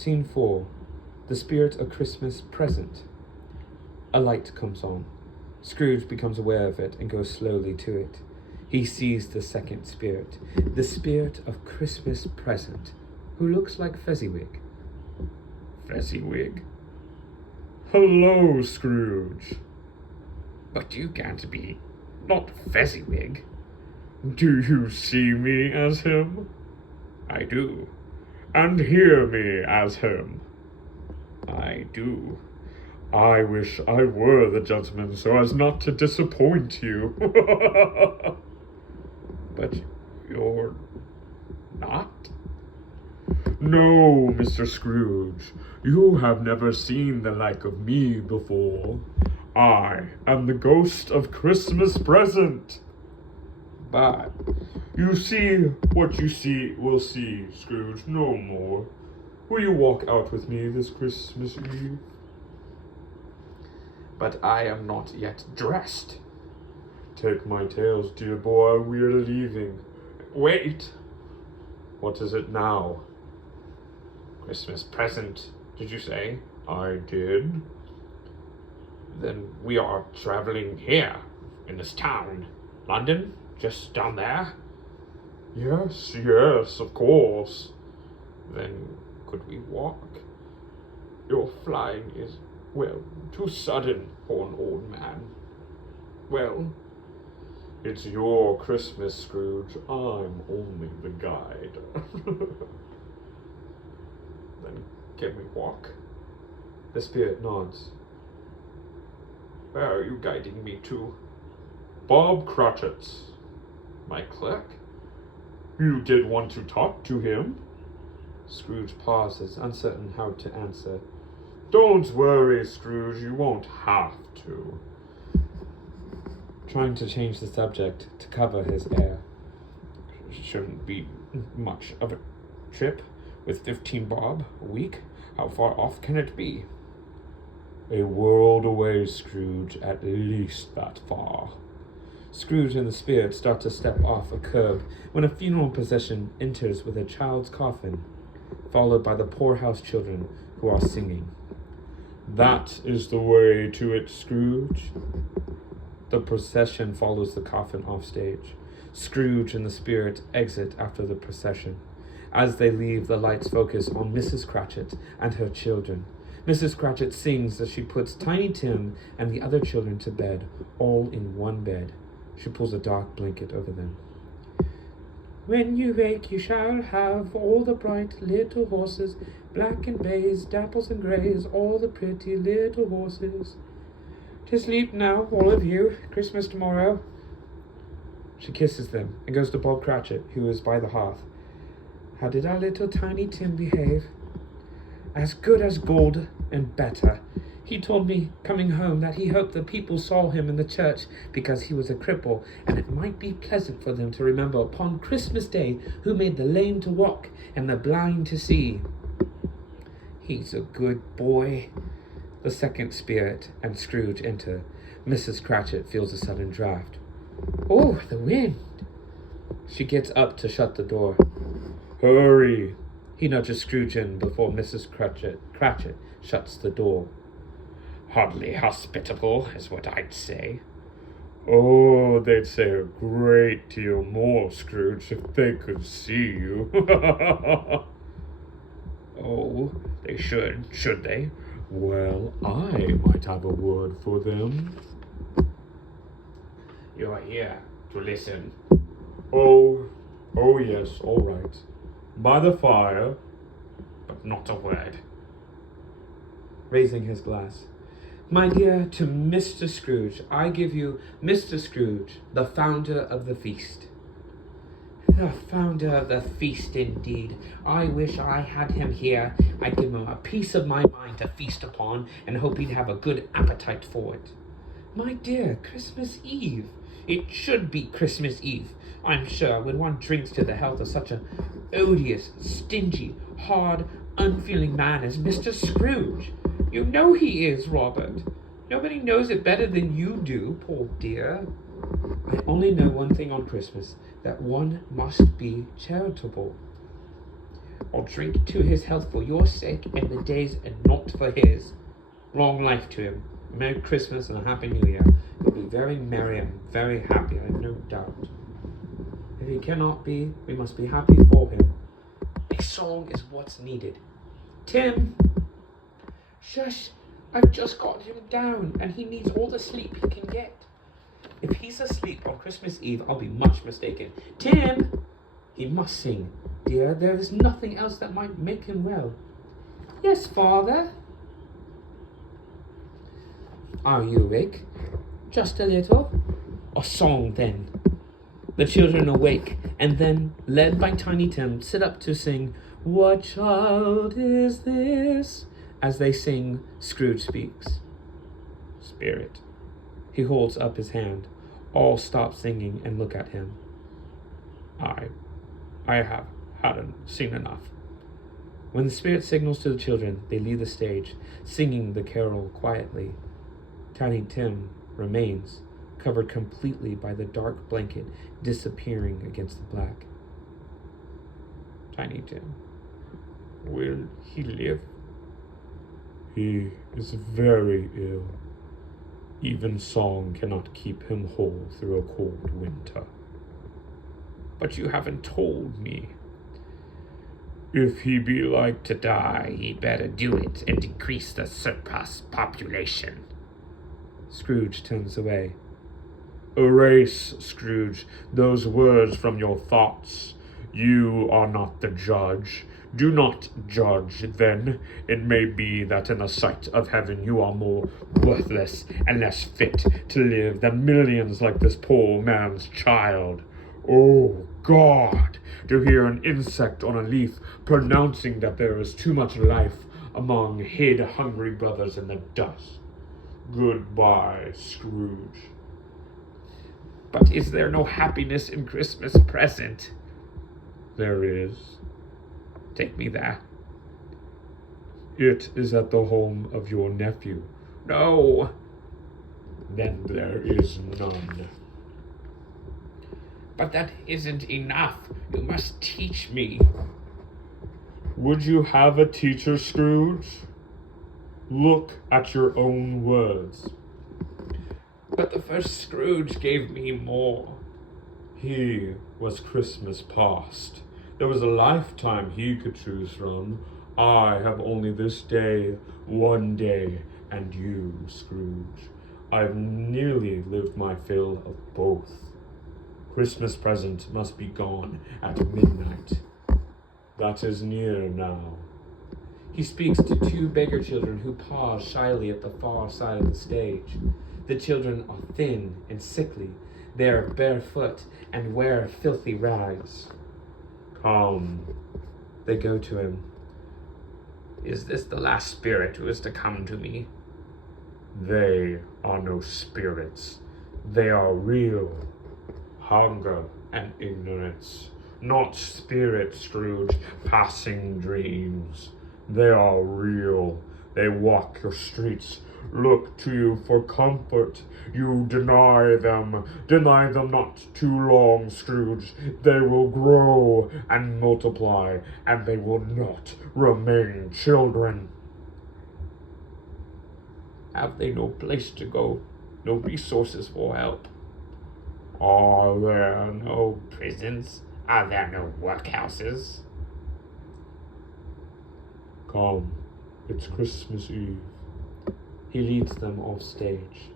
Scene 4. The spirit of Christmas present. A light comes on. Scrooge becomes aware of it and goes slowly to it. He sees the second spirit, the spirit of Christmas present, who looks like Fezziwig. Fezziwig? Hello, Scrooge. But you can't be not Fezziwig. Do you see me as him? I do. And hear me as him? I do. I wish I were the gentleman so as not to disappoint you. But you're not? No, Mr. Scrooge, you have never seen the like of me before. I am the ghost of Christmas present. But you see what you see will see, Scrooge, no more. Will you walk out with me this Christmas Eve? But I am not yet dressed. Take my tales, dear boy, we are leaving. Wait! What is it now? Christmas present, did you say? I did. Then we are traveling here, in this town. London? Just down there? Yes, of course. Then could we walk? Your flying is, well, too sudden for an old man. Well, it's your Christmas, Scrooge. I'm only the guide. Then can we walk? The spirit nods. Where are you guiding me to? Bob Cratchit's. My clerk? You did want to talk to him? Scrooge pauses, uncertain how to answer. Don't worry, Scrooge, you won't have to. Trying to change the subject to cover his air. Shouldn't be much of a trip with 15 bob a week. How far off can it be? A world away, Scrooge, at least that far. Scrooge and the spirit start to step off a curb when a funeral procession enters with a child's coffin, followed by the poorhouse children who are singing. That is the way to it, Scrooge. The procession follows the coffin off stage. Scrooge and the spirit exit after the procession. As they leave, the lights focus on Mrs. Cratchit and her children. Mrs. Cratchit sings as she puts Tiny Tim and the other children to bed, all in one bed. She pulls a dark blanket over them. When you wake, you shall have all the bright little horses, black and bays, dapples and greys, all the pretty little horses. To sleep now, all of you. Christmas tomorrow. She kisses them and goes to Bob Cratchit, who is by the hearth. How did our little Tiny Tim behave? As good as gold and better. He told me, coming home, that he hoped the people saw him in the church because he was a cripple, and it might be pleasant for them to remember upon Christmas Day who made the lame to walk and the blind to see. He's a good boy. The second spirit and Scrooge enter. Mrs. Cratchit feels a sudden draft. Oh, the wind! She gets up to shut the door. Hurry! He nudges Scrooge in before Mrs. Cratchit shuts the door. Hardly hospitable, is what I'd say. Oh, they'd say a great deal more, Scrooge, if they could see you. Oh, they should they? Well, I might have a word for them. You are here to listen. Oh, yes, all right. By the fire, but not a word. Raising his glass. My dear, to Mr. Scrooge, I give you Mr. Scrooge, the founder of the feast. The founder of the feast, indeed. I wish I had him here. I'd give him a piece of my mind to feast upon, and hope he'd have a good appetite for it. My dear, Christmas Eve. It should be Christmas Eve, I'm sure, when one drinks to the health of such an odious, stingy, hard, unfeeling man as Mr. Scrooge. You know he is, Robert. Nobody knows it better than you do, poor dear. I only know one thing on Christmas, that one must be charitable. I'll drink to his health for your sake, and the days and not for his. Long life to him. Merry Christmas and a Happy New Year. He'll be very merry and very happy, I have no doubt. If he cannot be, we must be happy for him. A song is what's needed. Tim! Shush! I've just got him down, and he needs all the sleep he can get. If he's asleep on Christmas Eve, I'll be much mistaken. Tim! He must sing. Dear, there is nothing else that might make him well. Yes, Father. Are you awake? Just a little. A song, then. The children awake, and then, led by Tiny Tim, sit up to sing, What child is this? As they sing, Scrooge speaks. Spirit. He holds up his hand. All stop singing and look at him. I hadn't seen enough. When the spirit signals to the children, they leave the stage, singing the carol quietly. Tiny Tim remains, covered completely by the dark blanket, disappearing against the black. Tiny Tim. Will he live? He is very ill. Even song cannot keep him whole through a cold winter. But you haven't told me. If he be like to die, he'd better do it and decrease the surplus population. Scrooge turns away. Erase, Scrooge, those words from your thoughts. You are not the judge. Do not judge, then. It may be that in the sight of heaven you are more worthless and less fit to live than millions like this poor man's child. Oh, God! To hear an insect on a leaf pronouncing that there is too much life among hid hungry brothers in the dust. Goodbye, Scrooge. But is there no happiness in Christmas present? There is. Take me there. It is at the home of your nephew. No. Then there is none. But that isn't enough. You must teach me. Would you have a teacher, Scrooge? Look at your own words. But the first Scrooge gave me more. He was Christmas past. There was a lifetime he could choose from. I have only this day, one day, and you, Scrooge. I've nearly lived my fill of both. Christmas present must be gone at midnight. That is near now. He speaks to two beggar children who pause shyly at the far side of the stage. The children are thin and sickly. They are barefoot and wear filthy rags. Come. They go to him. Is this the last spirit who is to come to me? They are no spirits. They are real. Hunger and ignorance. Not spirits, Scrooge, passing dreams. They are real. They walk your streets, look to you for comfort. You deny them. Deny them not too long, Scrooge. They will grow and multiply, and they will not remain children. Have they no place to go? No resources for help? Are there no prisons? Are there no workhouses? Come, it's Christmas Eve. He leads them off stage.